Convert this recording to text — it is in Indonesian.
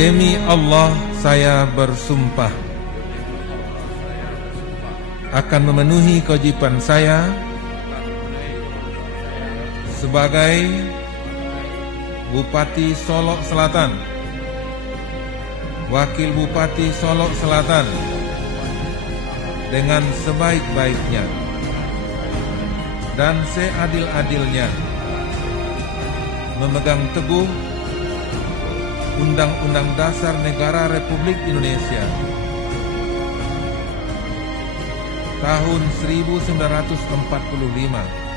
Demi Allah saya bersumpah akan memenuhi kewajiban saya sebagai Bupati Solok Selatan, Wakil Bupati Solok Selatan dengan sebaik-baiknya dan seadil-adilnya, memegang teguh Undang-Undang Dasar Negara Republik Indonesia tahun 1945